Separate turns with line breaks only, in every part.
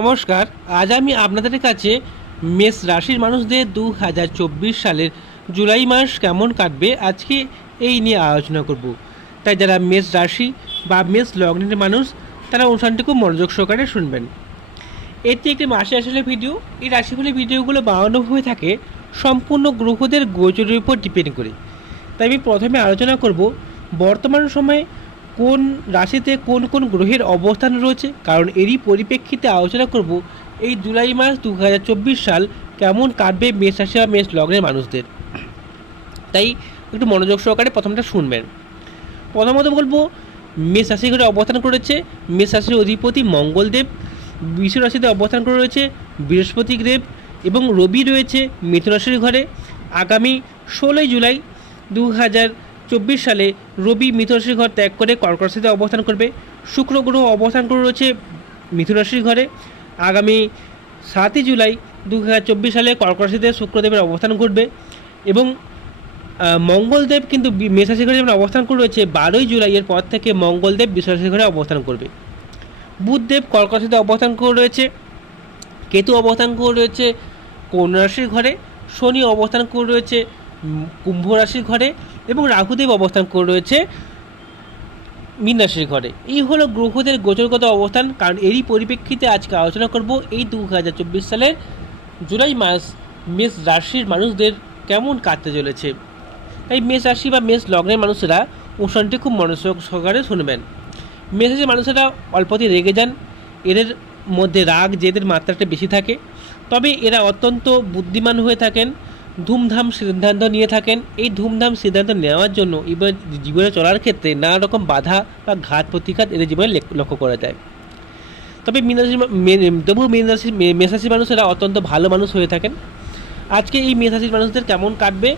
নমস্কার, আজ আমি আপনাদের কাছে মেষ রাশির মানুষদের দু হাজার চব্বিশ সালের জুলাই মাস কেমন কাটবে আজকে এই নিয়ে আলোচনা করব। তাই যারা মেষ রাশি বা মেষ লগ্নের মানুষ, তারা অনুষ্ঠানটি খুব মনোযোগ সহকারে শুনবেন। এটি একটি মাসে আসলে ভিডিও। এই রাশিফলে ভিডিওগুলো বানানো হয়ে থাকে সম্পূর্ণ গ্রহদের গোচরের উপর ডিপেন্ড করে। তাই আমি প্রথমে আলোচনা করব বর্তমান সময়ে কোন রাশিতে কোন কোন গ্রহের অবস্থান রয়েছে? কারণ এরই পরিপ্রেক্ষিতে আলোচনা করব এই জুলাই মাস দু হাজার চব্বিশ সাল কেমন কাটবে মেষ রাশি বা মেষ লগ্নের মানুষদের। তাই একটু মনোযোগ সহকারে প্রথমটা শুনবেন। প্রথমত বলব, মেষ রাশি ঘরে অবস্থান করেছে। মেষ রাশির অধিপতি মঙ্গলদেব। বিশ্ব রাশিতে অবস্থান করে রয়েছে বৃহস্পতি দেব এবং রবি রয়েছে মিথুন রাশির ঘরে। আগামী ষোলোই জুলাই দু হাজার চব্বিশ সালে রবি মিথুন রাশির ঘর ত্যাগ করে কর্কট রাশিতে অবস্থান করবে। শুক্র গ্রহ অবস্থান করে রয়েছে মিথুন রাশির ঘরে। আগামী সাতই জুলাই দু সালে কর্কট রাশিতে শুক্রদেবের অবস্থান ঘটবে এবং মঙ্গলদেব কিন্তু বি- মেষ রাশির ঘরে যেমন অবস্থান করে রয়েছে, বারোই জুলাইয়ের পর থেকে মঙ্গলদেব ঘরে অবস্থান করবে। বুধদেব কর্কট রাশিতে অবস্থান করে রয়েছে, কেতু অবস্থান করে রয়েছে কন্যা রাশির ঘরে, শনি অবস্থান করে রয়েছে কুম্ভ রাশির ঘরে এবং রাহুদেব অবস্থান করে রয়েছে মীন রাশির ঘরে। এই হলো গ্রহদের গোচরগত অবস্থান, কারণ এরই পরিপ্রেক্ষিতে আজকে আলোচনা করব এই দু হাজার চব্বিশ সালের জুলাই মাস মেষ রাশির মানুষদের কেমন কাটতে চলেছে। তাই মেষ রাশি বা মেষ লগ্নের মানুষেরা অনুষ্ঠানটি খুব মনোযোগ সহকারে শুনবেন। মেষ রাশির মানুষেরা অল্পতে রেগে যান, এদের মধ্যে রাগ, জেদের মাত্রাটা বেশি থাকে, তবে এরা অত্যন্ত বুদ্ধিমান হয়ে থাকেন। ধুমধাম সিদ্ধান্ত নিয়ে থাকেন। এই ধুমধাম সিদ্ধান্ত নেওয়ার জন্য এবার জীবনে চলার ক্ষেত্রে নানা রকম বাধা বা ঘাত প্রতিঘাত এদের জীবনে লক্ষ্য করা যায়। তবে মীনাশি তবু মীনাশি মেষাশি মানুষেরা অত্যন্ত ভালো মানুষ হয়ে থাকেন। আজকে এই মেষাশির মানুষদের কেমন কাটবে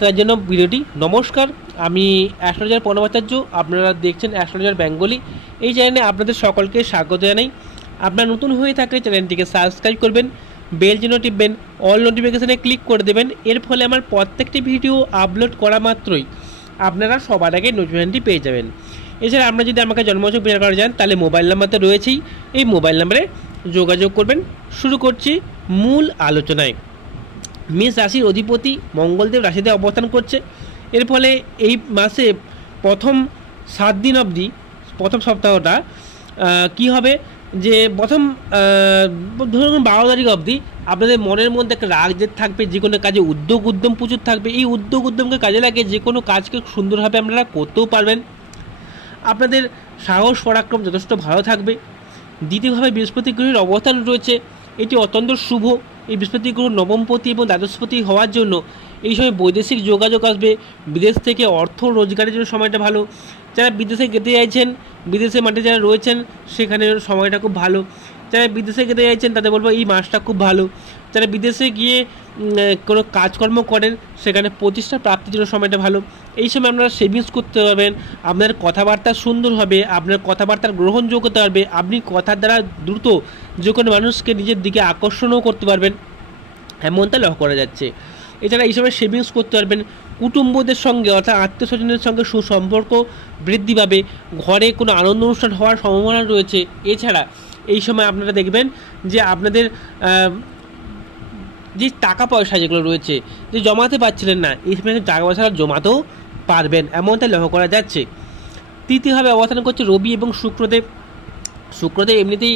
তার জন্য ভিডিওটি নমস্কার। আমি অ্যাস্ট্রোলজার পূর্ণমাচার্য আপনারা দেখছেন অ্যাস্ট্রোলজার বেঙ্গলি। এই চ্যানেলে আপনাদের সকলকে স্বাগত জানাই। আপনারা নতুন হয়ে থাকলে চ্যানেলটিকে সাবস্ক্রাইব করবেন। বেল চিহ্ন টিপবেন অল নোটিফিকেশানে ক্লিক করে দেবেন, এর ফলে আমার প্রত্যেকটি ভিডিও আপলোড করা মাত্রই আপনারা সবার আগে নোটিফিকেশনটি পেয়ে যাবেন। এছাড়া আপনারা যদি আমাকে জন্মসূচক বিচার করা যান তাহলে মোবাইল নাম্বার তো রয়েছেই। এই মোবাইল নাম্বারে যোগাযোগ করবেন। শুরু করছি মূল আলোচনায়। মেষ রাশির অধিপতি মঙ্গলদেব রাশিতে অবস্থান করছে। এর ফলে এই মাসে প্রথম সাত দিন অবধি, প্রথম সপ্তাহটা কি হবে? যে প্রথম ধরুন বারো তারিখ অবধি আপনাদের মনের মধ্যে একটা রাগ জেদ থাকবে, যে কোনো কাজে উদ্যোগ, উদ্যম প্রচুর থাকবে। এই উদ্যোগ, উদ্যমকে কাজে লাগিয়ে যে কোনো কাজকে সুন্দরভাবে আপনারা করতেও পারবেন। আপনাদের সাহস, পরাক্রম যথেষ্ট ভালো থাকবে। দ্বিতীয়ভাবে বৃহস্পতি গ্রহের অবস্থান রয়েছে। এটি অত্যন্ত শুভ। এই বৃহস্পতি গ্রহ নবমপতি এবং দ্বাদশপতি হওয়ার জন্য এই সময় বৈদেশিক যোগাযোগ আসবে। বিদেশ থেকে অর্থ রোজগারের জন্য সময়টা ভালো। যারা বিদেশে যেতে চাইছেন, বিদেশে মাঠে যারা রয়েছেন, সেখানে সময়টা খুব ভালো। যারা বিদেশে যেতে চাইছেন, তাদের বলব এই মাসটা খুব ভালো। যারা বিদেশে গিয়ে কোনো কাজকর্ম করেন, সেখানে প্রতিষ্ঠা প্রাপ্তির জন্য সময়টা ভালো। এই সময় আপনারা সেভিংস করতে পারবেন, আপনার কথাবার্তা সুন্দর হবে, আপনার কথাবার্তার গ্রহণযোগ্যতা হবে, আপনি কথার দ্বারা দ্রুত যে কোনো মানুষকে নিজের দিকে আকর্ষণও করতে পারবেন। এমনটা লক্ষ্য করা যাচ্ছে। এছাড়া এই সময় সেভিংস করতে পারবেন কুটুম্বদের সঙ্গে অর্থাৎ আত্মীয় স্বজনের সঙ্গে সুসম্পর্ক বৃদ্ধি পাবে, ঘরে কোনো আনন্দ অনুষ্ঠান হওয়ার সম্ভাবনা রয়েছে। এছাড়া এই সময় আপনারা দেখবেন যে আপনাদের যে টাকা পয়সা যেগুলো রয়েছে, যে জমাতে পারছিলেন না, এই সময় টাকা পয়সা জমাতেও পারবেন এমনটা লক্ষ্য করা যাচ্ছে। তৃতীয়ভাবে অবস্থান করছে রবি এবং শুক্রদেব। শুক্রদেব এমনিতেই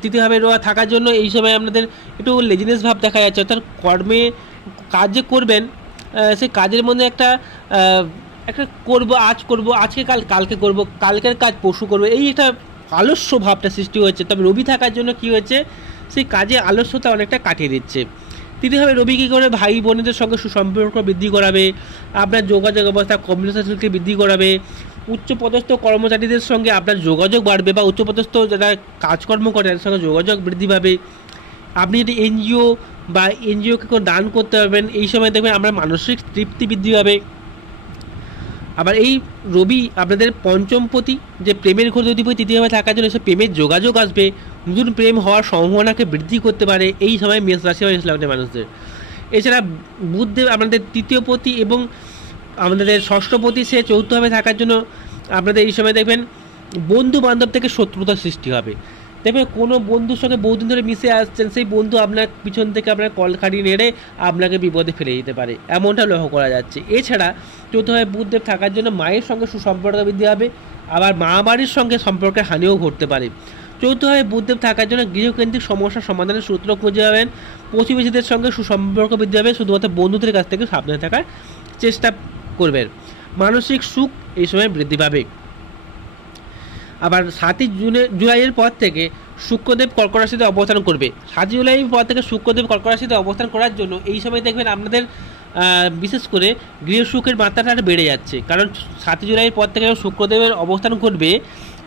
তৃতীয়ভাবে থাকার জন্য এই সময় আপনাদের একটু লেজিনেস ভাব দেখা যাচ্ছে, অর্থাৎ কর্মে কাজ যে করবেন সেই কাজের মধ্যে একটা একটা করব, আজ করব, আজকে কাল, কালকে করব, কালকের কাজ পশু করব, এই একটা আলস্য ভাবটা সৃষ্টি হয়েছে। তবে রবি থাকার জন্য কি হয়েছে, সেই কাজে আলস্যতা অনেকটা কাটিয়ে দিচ্ছে। তৃতীয়ভাবে রবি কী করে ভাই বোনেদের সঙ্গে সুসম্পর্ক বৃদ্ধি করাবে, আপনার যোগাযোগ অবস্থা কমিউনিকেশনকে বৃদ্ধি করাবে, উচ্চপদস্থ কর্মচারীদের সঙ্গে আপনার যোগাযোগ বাড়বে বা উচ্চপদস্থ যারা কাজকর্ম করে, তাদের সঙ্গে যোগাযোগ বৃদ্ধি পাবে। আপনি যদি এনজিও বা এনজিওকে দান করতে পারবেন, এই সময় দেখবেন আমরা মানসিক তৃপ্তি বৃদ্ধি পাবে। আবার এই রবি আপনাদের পঞ্চম পঞ্চমপতি যে প্রেমের ঘর অধিপতি তৃতীয়ভাবে থাকার জন্য সে প্রেমের যোগাযোগ আসবে, নতুন প্রেম হওয়ার সম্ভাবনাকে বৃদ্ধি করতে পারে, এই সময় মেষ রাশি বা মেষ মানুষদের। এছাড়া বুধদেব আপনাদের তৃতীয় পতি এবং আমাদের ষষ্ঠপতি সে চৌথভাবে থাকার জন্য আপনাদের এই সময় দেখবেন বন্ধু বান্ধব থেকে শত্রুতার সৃষ্টি হবে। দেখবেন কোনো বন্ধুর সঙ্গে বহুদিন ধরে মিশে আসছেন, সেই বন্ধু আপনার পিছন থেকে আপনার কল খাড়ি নেড়ে আপনাকে বিপদে ফেলে দিতে পারে। এমনটা লক্ষ্য করা যাচ্ছে। এছাড়া চতুর্থভাবে বুধদেব থাকার জন্য মায়ের সঙ্গে সুসম্পর্ক বৃদ্ধি হবে আবার মা বাড়ির সঙ্গে সম্পর্কের হানিও ঘটতে পারে। চতুর্থভাবে বুধদেব থাকার জন্য গৃহকেন্দ্রিক সমস্যা সমাধানের সূত্র খুঁজে পাবেন। প্রতিবেশীদের সঙ্গে সুসম্পর্ক বৃদ্ধি হবে শুধুমাত্র বন্ধুদের কাছ থেকে সাবধানে থাকার চেষ্টা করবেন। মানসিক সুখ এই সময় বৃদ্ধি পাবে। আবার সাতই জুনে, জুলাইয়ের পর থেকে শুক্রদেব কর্করাশিতে অবস্থান করবে। সাতই জুলাইয়ের পর থেকে শুক্রদেব কর্করাশিতে অবস্থান করার জন্য এই সময় দেখবেন আপনাদের বিশেষ করে গৃহসুখের মাত্রাটা আরও বেড়ে যাচ্ছে। কারণ সাতই জুলাইয়ের পর থেকে যখন শুক্রদেবের অবস্থান করবে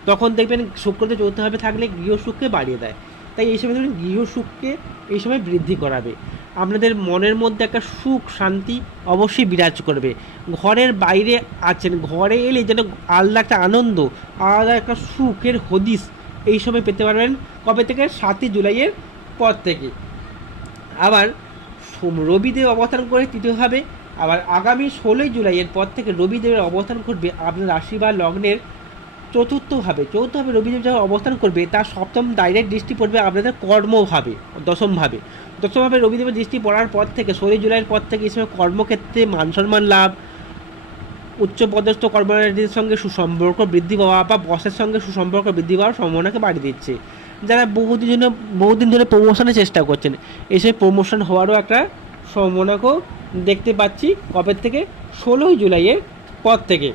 তখন দেখবেন শুক্রদেব চৌথভাবে থাকলে গৃহসুখকে বাড়িয়ে দেয়। তাই এই সময় দেখবেন গৃহসুখকে এই সময় বৃদ্ধি করাবে। আপনাদের মনের মধ্যে একটা সুখ, শান্তি অবশ্যই বিরাজ করবে। ঘরের বাইরে আছেন, ঘরে এলে যেন আলাদা একটা আনন্দ, আলাদা একটা সুখের হদিস এই সময় পেতে পারবেন কবে থেকে? সাতই জুলাইয়ের পর থেকে। আবার রবিদেব অবস্থান করে তৃতীয়ভাবে আবার আগামী ষোলোই জুলাইয়ের পর থেকে রবিদেবের অবস্থান করবে আপনার রাশি বা লগ্নের চতুর্থভাবে চতুর্থভাবে রবিদেব যখন অবস্থান করবে, তার সপ্তম ডাইরেক্ট দৃষ্টি পড়বে আপনাদের কর্মভাবে, দশমভাবে। দশমভাবে রবিদেবের দৃষ্টি পড়ার পর থেকে, ষোলোই জুলাইয়ের পর থেকে এই কর্মক্ষেত্রে মান সম্মান লাভ, উচ্চপদস্থ কর্মচারীদের সঙ্গে সুসম্পর্ক বৃদ্ধি পাওয়া বা বসের সঙ্গে সুসম্পর্ক বৃদ্ধি পাওয়ার সম্ভাবনাকে বাড়িয়ে দিচ্ছে। যারা বহুদিন জন্য বহুদিন ধরে প্রমোশনের চেষ্টা করছেন এসে প্রমোশন হওয়ারও একটা সম্ভাবনাকেও দেখতে পাচ্ছি কবে থেকে? ষোলোই জুলাইয়ের পর থেকে।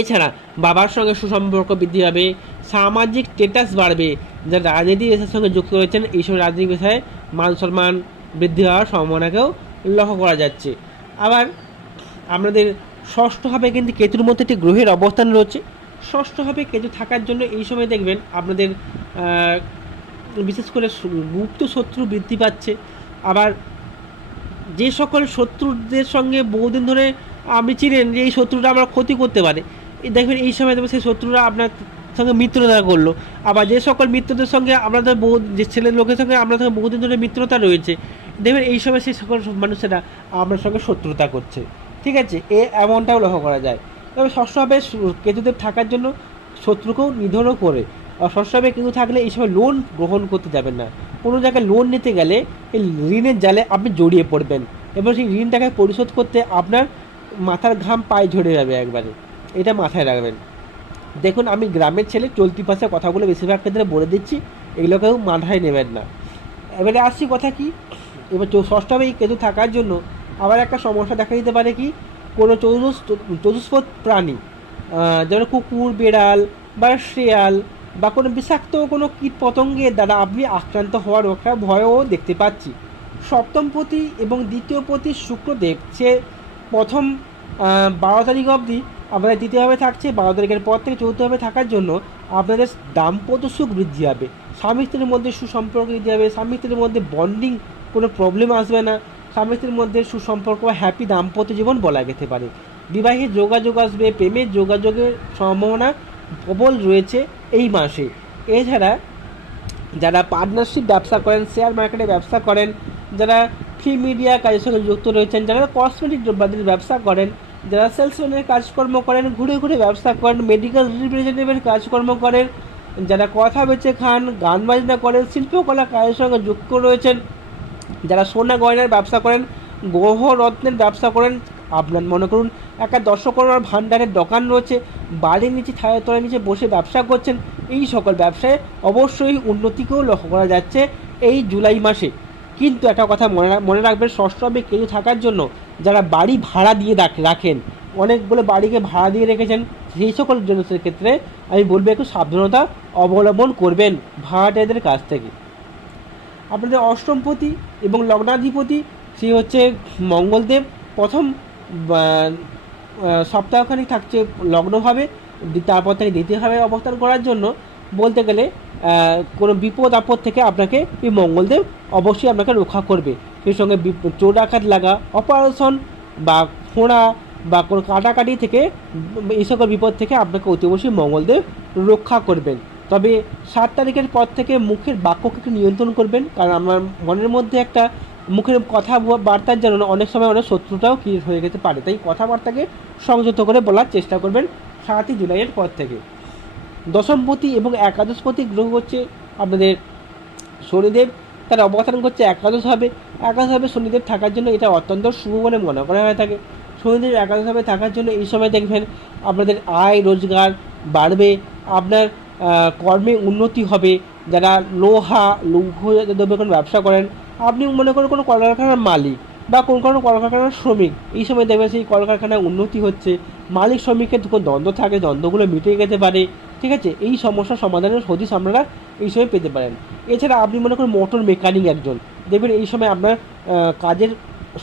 এছাড়া বাবার সঙ্গে সুসম্পর্ক বৃদ্ধি পাবে, সামাজিক স্টেটাস বাড়বে যারা রাজনীতি পেশার সঙ্গে যুক্ত রয়েছেন এইসব রাজনীতি পেশায় মান সম্মান বৃদ্ধি হওয়ার সম্ভাবনাকেও লক্ষ্য করা যাচ্ছে। আবার আমাদের ষষ্ঠভাবে কিন্তু কেতুর মধ্যে একটি গ্রহের অবস্থান রয়েছে। ষষ্ঠভাবে কেতু থাকার জন্য এই সময় দেখবেন আপনাদের বিশেষ করে গুপ্ত শত্রু বৃদ্ধি পাচ্ছে। আবার যে সকল শত্রুদের সঙ্গে বহুদিন ধরে আপনি চিনেন যে এই শত্রুটা আমার ক্ষতি করতে পারে। দেখবেন এই সময় দেখবেন সেই শত্রুরা আপনার সঙ্গে মিত্রতা করল। আবার যে সকল মিত্রদের সঙ্গে আপনাদের বহু যে ছেলের লোকের সঙ্গে আপনাদের সঙ্গে বহুদিন ধরে মিত্রতা রয়েছে, দেখবেন এই সময় সেই সকল মানুষেরা আপনার সঙ্গে শত্রুতা করছে। ঠিক আছে? এ এমনটাও লক্ষ্য করা যায়। তবে ষষ্ঠভাবে সু- কেতুদেব থাকার জন্য শত্রুকেও নিধনও করে। আর ষষ্ঠভাবে কেতু থাকলে এই সময় লোন গ্রহণ করতে যাবেন না। কোনো জায়গায় লোন নিতে গেলে এই ঋণের জালে আপনি জড়িয়ে পড়বেন। এবং সেই ঋণটাকে পরিশোধ করতে আপনার মাথার ঘাম পায়ে ঝরে যাবে একবারে। এটা মাথায় রাখবেন। দেখুন, আমি গ্রামের ছেলে, চলতি পাশে কথাগুলো বেশিরভাগ ক্ষেত্রে বলে দিচ্ছি এগুলোকেও মাথায় নেবেন না। এবারে আসছি কথা কি? এবার ষষ্ঠভাবে এই কেতু থাকার জন্য আবার একটা সমস্যা দেখা দিতে পারে কি? কোনো চতুষ চতুষ্পদ প্রাণী যেমন কুকুর, বেড়াল বা শেয়াল বা কোনো বিষাক্ত কোনো কীট পতঙ্গের দ্বারা আপনি আক্রান্ত হওয়ার একটা ভয়ও দেখতে পাচ্ছি। সপ্তমপতি এবং দ্বিতীয় পতি শুক্রদেব সে প্রথম বারো তারিখ অবধি আপনাদের দ্বিতীয়ভাবে থাকছে বারো তারিখের পর থেকে চৌদ্দভাবে থাকার জন্য আপনাদের দাম্পত্য সুখ বৃদ্ধি হবে স্বামী স্ত্রীর মধ্যে সুসম্পর্ক বৃদ্ধি হবে স্বামী স্ত্রীর মধ্যে বন্ডিং কোনো প্রবলেম আসবে না, স্বামী স্ত্রীর মধ্যে সুসম্পর্ক বা হ্যাপি দাম্পত্য জীবন বলা যেতে পারে। বিবাহের যোগাযোগ আসবে প্রেমের যোগাযোগের সম্ভাবনা প্রবল রয়েছে এই মাসে। এছাড়া যারা পার্টনারশিপ ব্যবসা করেন শেয়ার মার্কেটে ব্যবসা করেন, যারা ফ্রি মিডিয়া কাজের সঙ্গে যুক্ত রয়েছেন, যারা কসমেটিক দ্রব্যাদির ব্যবসা করেন যারা সেলসম্যানের কাজকর্ম করেন, ঘুরে ঘুরে ব্যবসা করেন মেডিকেল রিপ্রেজেন্টেটিভের কাজকর্ম করেন, যারা কথা বেচে খান, গান বাজনা করেন, শিল্পকলা কাজের সঙ্গে যুক্ত রয়েছেন, যারা সোনা গয়নার ব্যবসা করেন রত্নের ব্যবসা করেন, আপনার মনে করুন, একটা দর্শক করোনার ভাণ্ডারের দোকান রয়েছে, বাড়ির নিচে ছায়ের তলার নিচে বসে ব্যবসা করছেন, এই সকল ব্যবসায় অবশ্যই উন্নতিকেও লক্ষ্য করা যাচ্ছে এই জুলাই মাসে। কিন্তু একটা কথা মনে মনে রাখবেন কেতু থাকার জন্য যারা বাড়ি ভাড়া দিয়ে রাখ- রাখেন অনেকগুলো বাড়িকে ভাড়া দিয়ে রেখেছেন, সেই সকল জিনিসের ক্ষেত্রে আমি বলব একটু সাবধানতা অবলম্বন করবেন ভাড়াটেদের কাছ থেকে। আপনাদের অষ্টমপতি এবং লগ্নাধিপতি সে হচ্ছে মঙ্গলদেব, প্রথম সপ্তাহখানিক থাকছে লগ্নভাবে তারপর থেকে দ্বিতীয়ভাবে অবস্থান করার জন্য বলতে গেলে কোনো বিপদ আপদ থেকে আপনাকে এই মঙ্গলদেব অবশ্যই আপনাকে রক্ষা করবে। সেই সঙ্গে আঘাত লাগা অপারেশন বা ফোঁড়া বা কোনো কাটাকাটি থেকে, এই সকল বিপদ থেকে আপনাকে অতি অবশ্যই মঙ্গলদেব রক্ষা করবেন। তবে সাত তারিখের পর থেকে মুখের বাক্যকে নিয়ন্ত্রণ করবেন, কারণ আমার মনের মধ্যে একটা মুখের কথা বার্তার জন্য অনেক সময় অনেক শত্রুতাও ক্রিয়েট হয়ে যেতে পারে, তাই কথাবার্তাকে সংযত করে বলার চেষ্টা করবেন সাতই জুলাইয়ের পর থেকে। দশমপতি এবং একাদশপতি গ্রহ হচ্ছে আপনাদের শনিদেব তার অবস্থান করছে একাদশ একাদশভাবে একাদশভাবে শনিদেব থাকার জন্য, এটা অত্যন্ত শুভ বলে মনে করা হয়ে থাকে। শনিদেব একাদশভাবে থাকার জন্য এই সময় দেখবেন আপনাদের আয় রোজগার বাড়বে, আপনার কর্মে উন্নতি হবে। যারা লোহা, লৌহ দ্রব্য কোনো ব্যবসা করেন, আপনি মনে করেন কোনো কলকারখানার মালিক বা কোন কোনো কলকারখানার শ্রমিক, এই সময় দেখবেন সেই কলকারখানায় উন্নতি হচ্ছে। মালিক, শ্রমিকের কোনো দ্বন্দ্ব থাকে, দ্বন্দ্বগুলো মিটে যেতে পারে। ঠিক আছে? এই সমস্যার সমাধানের হদিস আপনারা এই সময় পেতে পারেন। এছাড়া আপনি মনে করেন মোটর মেকানিক একজন। দেখবেন এই সময় আপনার কাজের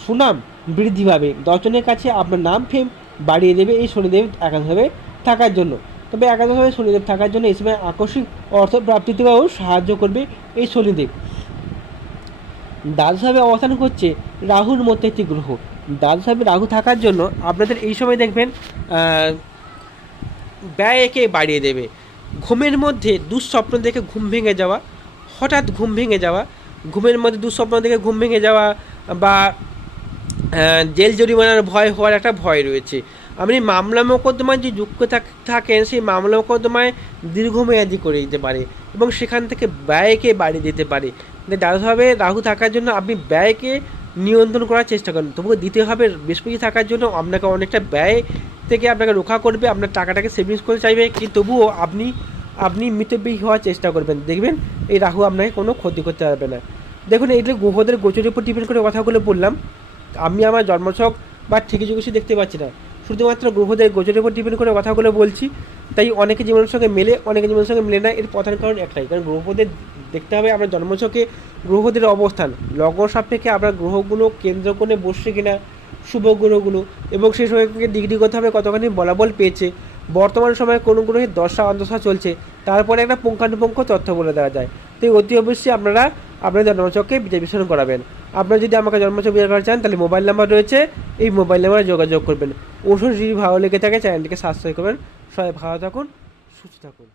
সুনাম বৃদ্ধি পাবে। দশজনের কাছে আপনার নাম ফেম বাড়িয়ে দেবে এই শনিদেব একান্তভাবে থাকার জন্য। তবে একান্তভাবে শনিদেব থাকার জন্য এই সময় আকস্মিক অর্থ প্রাপ্তিতেও সাহায্য করবে এই শনিদেব। দ্বাদশভাবে অবস্থান করছে রাহুর মধ্যে একটি গ্রহ। দ্বাদশভাবে রাহু থাকার জন্য আপনাদের এই সময় দেখবেন আহ, ব্যয় একে বাড়িয়ে দেবে। ঘুমের মধ্যে দুঃস্বপ্ন দেখে ঘুম ভেঙে যাওয়া হঠাৎ ঘুম ভেঙে যাওয়া ঘুমের মধ্যে দুঃস্বপ্ন দেখে ঘুম ভেঙে যাওয়া বা জেল জরিমানার ভয় হওয়ার একটা ভয় রয়েছে। আপনি মামলা মোকদ্দমায় যে যুক্ত থাক- থাকেন সেই মামলা মোকদ্দমায় দীর্ঘমেয়াদী করে দিতে পারে এবং সেখান থেকে ব্যয়কে বাড়িয়ে দিতে পারে। দ্বাদশভাবে রাহু থাকার জন্য আপনি ব্যয়কে নিয়ন্ত্রণ করার চেষ্টা করেন। তবুও দিতে হবে বৃহস্পতি থাকার জন্য আপনাকে অনেকটা ব্যয় থেকে আপনাকে রক্ষা করবে, আপনার টাকাটাকে সেভিংস করতে চাইবে কিন্তু তবুও আপনি আপনি মিতব্যয়ী হওয়ার চেষ্টা করবেন। দেখবেন এই রাহু আপনাকে কোনো ক্ষতি করতে পারবে না। দেখুন এইটা গ্রহদের গোচরের উপর ডিপেন্ড করে কথাগুলো বললাম, আমি আমার জন্মছক বা ঠিকই যোগসী দেখতে পাচ্ছি না। শুধুমাত্র গ্রহদের গোচরের উপর ডিপেন্ড করে কথাগুলো বলছি, তাই অনেকে জীবনের সঙ্গে মেলে, অনেকে জীবনের সঙ্গে মেলে না, এর প্রধান কারণ একটাই, কারণ গ্রহদের দেখতে হবে আপনার জন্মছকে, গ্রহদের অবস্থান। লগ্ন সাপেক্ষে আপনার গ্রহগুলো কেন্দ্র কোণে বসছে কিনা শুভ গ্রহগুলো এবং সেই সময় ডিগ্রি করতে হবে কতখানি বলাবল পেয়েছে। বর্তমান সময়ে কোন গ্রহের দশা অন্তশা চলছে, তারপরে একটা পুঙ্খানুপুঙ্খ তথ্য বলে দেওয়া যায়। তাই অতি অবশ্যই আপনারা আপনার জন্মচককে বিশ্লেষণ করাবেন। আপনারা যদি আমাকে জন্মচক বিচার করা চান, তাহলে মোবাইল নাম্বার রয়েছে, এই মোবাইল নাম্বারে যোগাযোগ করবেন। ওষুধ যদি ভালো লেগে থাকে, চ্যানেলটিকে সাবস্ক্রাইব করবেন। সবাই ভালো থাকুন, সুস্থ থাকুন।